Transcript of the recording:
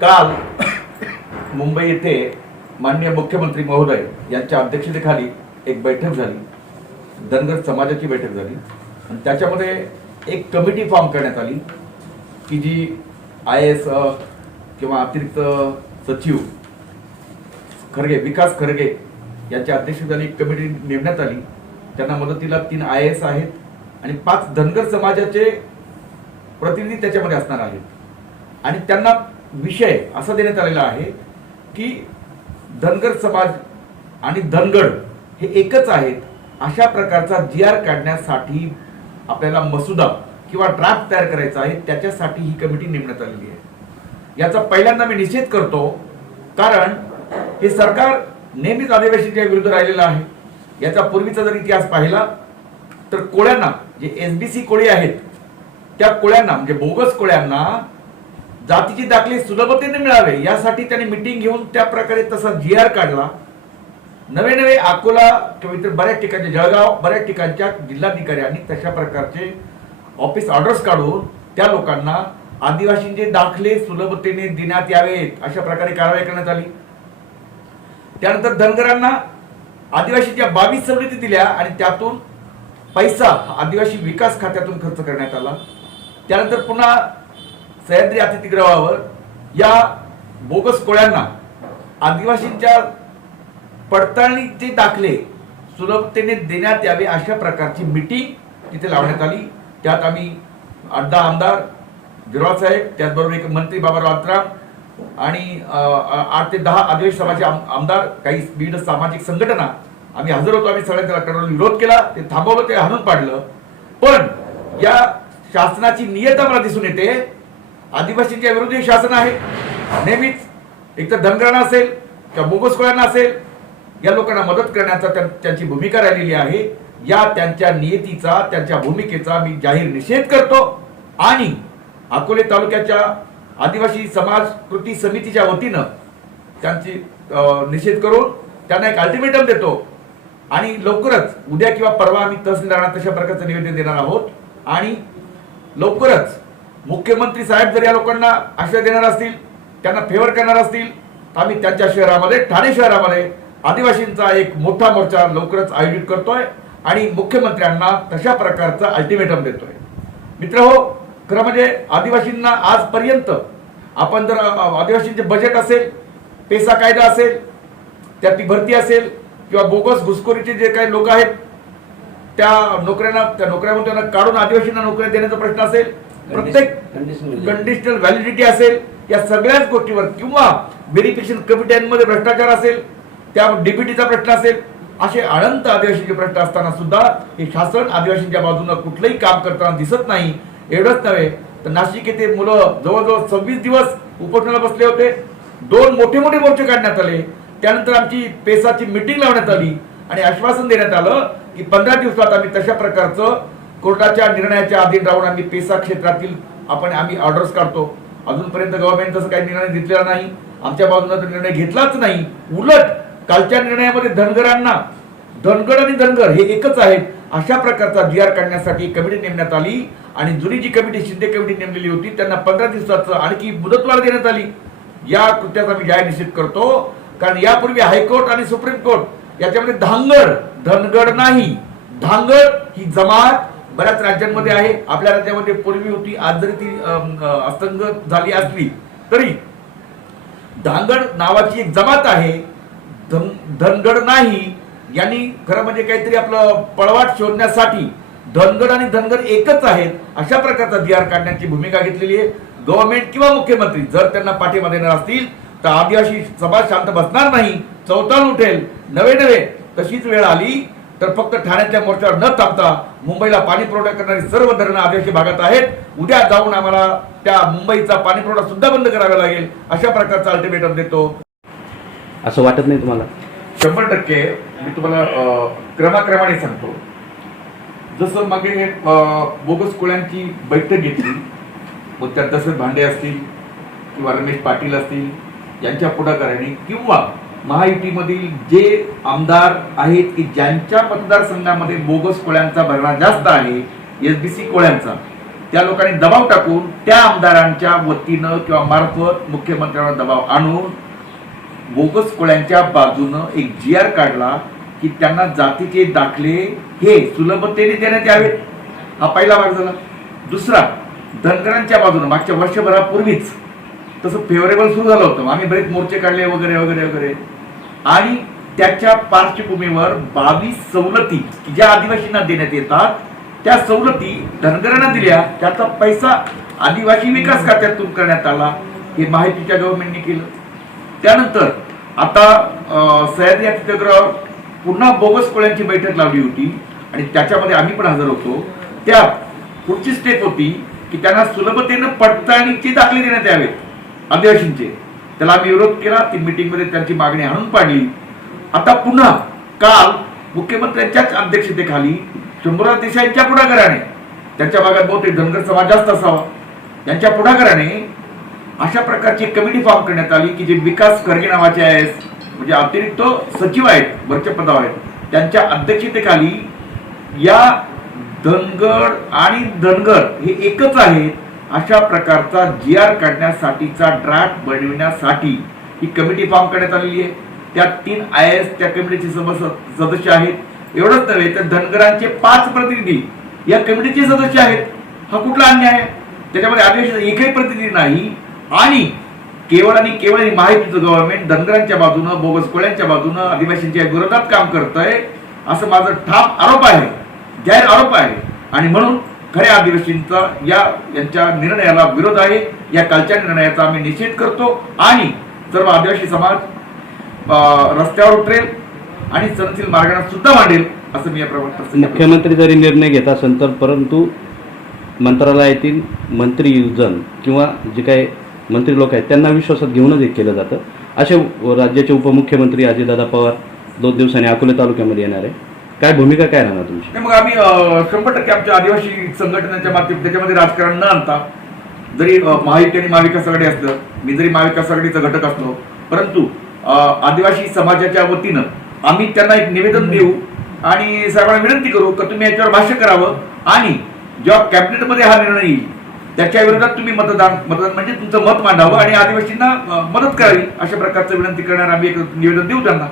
काल मुंबई येथे माननीय मुख्यमंत्री महोदय यांच्या अध्यक्षतेखाली एक बैठक झाली. धनगर समाजाची बैठक झाली. आणि त्याच्यामध्ये एक कमिटी फॉर्म करण्यात आली की जी आय एस किंवा अतिरिक्त सचिव खरगे विकास खरगे यांच्या अध्यक्षतेखाली एक कमिटी नेमण्यात आली. त्यांना मदतीला तीन आय एस आहेत आणि पाच धनगर समाजाचे प्रतिनिधी त्याच्यामध्ये असणार आहेत. आणि त्यांना विषय असा देण्यात आलेला आहे की धनगर समाज आणि धनगड हे एकच आहेत. अशा प्रकारचा जी आर काढण्यासाठी आपल्याला मसुदा किंवा ड्राफ्ट तयार करायचा आहे. त्याच्यासाठी ही कमिटी नेमण्यात आलेली आहे. याचा पहिल्यांदा मी निषेध करतो कारण हे सरकार नेहमीच आदिवासीच्या विरुद्ध राहिलेलं आहे. याचा पूर्वीचा जर इतिहास पाहिला तर कोळ्यांना जे एसबीसी कोळी आहेत त्या कोळ्यांना म्हणजे बोगस कोळ्यांना जातीचे दाखले सुलभतेने मिळावे यासाठी त्यांनी मिटिंग घेऊन त्या प्रकारे तसा जी आर काढला. नवे नवे अकोला किंवा इतर बऱ्याच ठिकाणचे जळगाव बऱ्याच ठिकाणच्या जिल्हाधिकाऱ्यांनी तशा प्रकारचे ऑफिस ऑर्डर्स काढून त्या लोकांना आदिवासींचे दाखले सुलभतेने देण्यात यावेत अशा प्रकारे कारवाई करण्यात आली. त्यानंतर धनगरांना आदिवासीच्या बावीस सवलती दिल्या आणि त्यातून पैसा आदिवासी विकास खात्यातून खर्च करण्यात आला. त्यानंतर पुन्हा सह्याद्री अतिथीगृहावर या बोगस कोळ्यांना आदिवासींच्या पडताळणीचे दाखले सुलभतेने देण्यात यावे अशा प्रकारची मिटिंग तिथे लावण्यात आली. त्यात आम्ही अड्डा आमदार गिरवाळ साहेब त्याचबरोबर एक मंत्री बाबाराव आत्राम आणि आठ ते दहा आदिवासी समाजाचे आम- आमदार काही विविध सामाजिक संघटना आम्ही हजर होतो. आम्ही सगळ्या त्याला कडून विरोध केला. ते थांबवलं ते हाणून पाडलं. पण या शासनाची नियता मला दिसून येते आदिवासींच्या विरोधी शासन आहे. नेहमीच एक तर धनगरांना असेल किंवा बोगसकोळ्यांना असेल या लोकांना मदत करण्याचा त्या- त्यांची भूमिका राहिलेली आहे. या त्यांच्या नियतीचा त्यांच्या भूमिकेचा मी जाहीर निषेध करतो. आणि अकोले तालुक्याच्या आदिवासी समाज कृती समितीच्या वतीनं त्यांची निषेध करून त्यांना एक अल्टिमेटम देतो. आणि लवकरच उद्या किंवा परवा आम्ही तहसीलदारांना तशा प्रकारचं निवेदन देणार आहोत. आणि लवकरच मुख्यमंत्री साहेब जर या लोकांना आश्रय देणार असतील त्यांना फेवर करणार असतील तर आम्ही त्यांच्या शहरामध्ये ठाणे शहरामध्ये आदिवासींचा एक मोठा मोर्चा लवकरच आयोजित करतोय आणि मुख्यमंत्र्यांना तशा प्रकारचा अल्टिमेटम देतोय. मित्र हो खरं म्हणजे आदिवासींना आजपर्यंत आपण जर आदिवासींचे बजेट असेल पेसा कायदा असेल त्यातली भरती असेल किंवा बोगस घुसखोरीचे जे काही लोक आहेत त्या नोकऱ्यांना त्या नोकऱ्यामधून त्यांना काढून आदिवासींना नोकऱ्या देण्याचा प्रश्न असेल प्रत्येक कंडिशनल व्हॅलिडिटी असेल या सगळ्याच गोष्टीवर किंवा व्हेरिफिकेशन कमिट्यांमध्ये भ्रष्टाचार असेल त्या डीबीटीचा प्रश्न असेल असे अनंत आदिवासीचे प्रश्न असताना सुद्धा हे शासन आदिवासींच्या बाजूने कुठलंही काम करताना दिसत नाही. एवढंच नव्हे तर नाशिक येथे मुलं जवळजवळ सव्वीस दिवस उपोषणाला बसले होते. दोन मोठे मोठे मोर्चे काढण्यात आले. त्यानंतर आमची पेसाची मिटिंग लावण्यात आली. आणि आश्वासन देण्यात आलं की पंधरा दिवसात आम्ही तशा प्रकारचं कोर्टाच्या निर्णयाच्या अधीन राहून आम्ही पेसा क्षेत्रातील आपण आम्ही ऑर्डर्स काढतो. अजूनपर्यंत गव्हर्नमेंट तसं काही निर्णय घेतलेला नाही. आमच्या बाजूने तर निर्णय घेतलाच नाही. उलट कालच्या निर्णयामध्ये धनगरांना धनगड आणि धनगर हे एकच आहेत. अशा प्रकारचा जी आर काढण्यासाठी कमिटी नेमण्यात आली आणि जुनी जी कमिटी शिंदे कमिटी नेमलेली होती त्यांना पंधरा दिवसाचं आणखी मुदतवाढ देण्यात आली. या कृत्याचा मी जाहीर निषेध करतो. कारण यापूर्वी हायकोर्ट आणि सुप्रीम कोर्ट याच्यामध्ये धांगड धनगड नाही. धांगड ही जमात बऱ्याच राज्यांमध्ये आहे. आपल्या राज्यामध्ये पूर्वी होती आज जरी ती अस्तंग झाली असली तरी धांगड नावाची एक जमात आहे. धन धनगड नाही. यांनी खरं म्हणजे काहीतरी आपलं पळवाट शोधण्यासाठी धनगड आणि धनगड एकच आहेत अशा प्रकारचा दियार काढण्याची भूमिका घेतलेली आहे. गव्हर्नमेंट किंवा मुख्यमंत्री जर त्यांना पाठिंबा देणार असतील तर आदिवासी समाज शांत बसणार नाही. चौताल उठेल. नवे नवे. तशीच वेळ आली. तर फक्त ठाण्यातल्या मोर्चावर न थांबता मुंबईला पाणी पुरवठा करणारी सर्व धरणं आदिवासी भागात आहेत. उद्या जाऊन आम्हाला त्या मुंबईचा पाणी पुरवठा सुद्धा बंद करावा लागेल अशा प्रकारचा अल्टिमेटम देतो. असं वाटत नाही तुम्हाला? शंभर टक्के मी तुम्हाला क्रमाक्रमाने सांगतो. जसं मागे बोगस कोळ्यांची बैठक घेतली मग त्यात दशरथ भांडे असतील किंवा रमेश पाटील असतील यांच्या पुढाकाराने किंवा महायुतीमधील जे आमदार आहेत की ज्यांच्या मतदारसंघामध्ये बोगस कोळ्यांचा भरणा जास्त आहे एस बी सी कोळ्यांचा त्या लोकांनी दबाव टाकून त्या आमदारांच्या वतीनं किंवा मार्फत मुख्यमंत्र्यांवर दबाव आणून बोगस कोळ्यांच्या बाजूनं एक जी आर काढला की त्यांना जातीचे दाखले हे सुलभतेने देण्यात यावेत. हा पहिला भाग झाला. दुसरा धनगरांच्या बाजूनं मागच्या वर्षभरापूर्वीच तसं फेवरेबल सुरू झालं होतं. आम्ही बरेच मोर्चे काढले वगैरे वगैरे वगैरे. आणि त्याच्या पार्श्वभूमीवर बावीस सवलती की ज्या आदिवासींना देण्यात येतात त्या सवलती धनगरांना दिल्या. त्याचा पैसा आदिवासी विकास खात्यातून करण्यात आला. हे माहितीच्या गव्हर्नमेंटने केलं. त्यानंतर आता सह्याद्री या चित्रगृहावर पुन्हा बोगस कोळ्यांची बैठक लावली होती. आणि त्याच्यामध्ये आम्ही पण हजर होतो. त्यात पुढची स्टेप होती की त्यांना सुलभतेनं पडताळणीचे दाखले देण्यात यावेत. आदिवासींचे त्याला आम्ही विरोध केला ती मीटिंगमध्ये त्यांची मागणी आणून पाडली. आता पुन्हा काल मुख्यमंत्र्यांच्याच अध्यक्षतेखाली शंभूराज देसाईंच्या पुढाकाराने त्यांच्या भागात बहुतेक धनगर समाज जास्त असावा त्यांच्या पुढाकाराने अशा प्रकारची कमिटी फॉर्म करण्यात आली की जे विकास खरगे नावाचे आहेत म्हणजे अतिरिक्त सचिव आहेत वरच्या पदावर आहेत त्यांच्या अध्यक्षतेखाली या धनगर आणि धनगर हे एकच आहेत अशा प्रकारचा जी आर काढण्यासाठीचा ड्राफ्ट बनविण्यासाठी ही कमिटी फॉर्म करण्यात आलेली आहे. त्यात तीन आय एस त्या कमिटीचे सदस्य सदस्य आहेत. एवढंच नव्हे तर धनगरांचे पाच प्रतिनिधी या कमिटीचे सदस्य आहेत. हा कुठला अन्याय आहे? त्याच्यामध्ये आदिवासी एकही प्रतिनिधी नाही. आणि केवळ आणि केवळ हे माहितीचं गव्हर्नमेंट धनगरांच्या बाजूनं बोगस कोळ्यांच्या बाजूनं आदिवासींच्या विरोधात काम करतंय असं माझं ठाम आरोप आहे. जाहीर आरोप आहे. आणि म्हणून खऱ्या आदिवासींचा या यांच्या निर्णयाला विरोध आहे. या कालच्या निर्णयाचा आम्ही निषेध करतो. आणि सर्व आदिवासी समाज रस्त्यावर उतरेल आणि सनशील मार्गाने सुद्धा मांडेल असं मी या प्रमाणात मुख्यमंत्री जरी निर्णय घेत असेल तर परंतु मंत्रालयातील मंत्री युजन किंवा जे काही मंत्री लोक आहेत त्यांना विश्वासात घेऊनच हे केलं जातं. असे राज्याचे उपमुख्यमंत्री अजितदादा पवार दोन दिवसांनी अकोले तालुक्यामध्ये येणार आहे. काय भूमिका काय राहणार तुमची? नाही, मग आम्ही शंभर टक्के आमच्या आदिवासी संघटनेच्या माध्यमात त्याच्यामध्ये राजकारण न आणता जरी महायुती आणि महाविकास आघाडी असलं मी जरी महाविकास आघाडीचा घटक असलो परंतु आदिवासी समाजाच्या वतीनं आम्ही त्यांना एक निवेदन देऊ आणि सर्वांना विनंती करू का तुम्ही याच्यावर भाष्य करावं आणि जेव्हा कॅबिनेटमध्ये हा निर्णय येईल त्याच्या विरोधात तुम्ही मतदान मतदान म्हणजे तुमचं मत मांडावं आणि आदिवासींना मदत करावी अशा प्रकारचं विनंती करणार आम्ही एक निवेदन देऊ त्यांना.